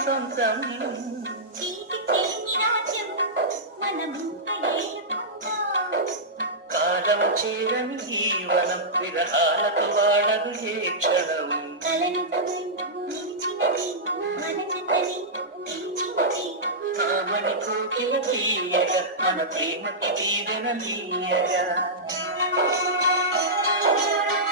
సొంతం కాలం చేరని జీవనం విరహాలకు వాడదు ఏ క్షణం ఆమని కోకిల తీయగా మన ప్రేమకి దీవెన తీయగా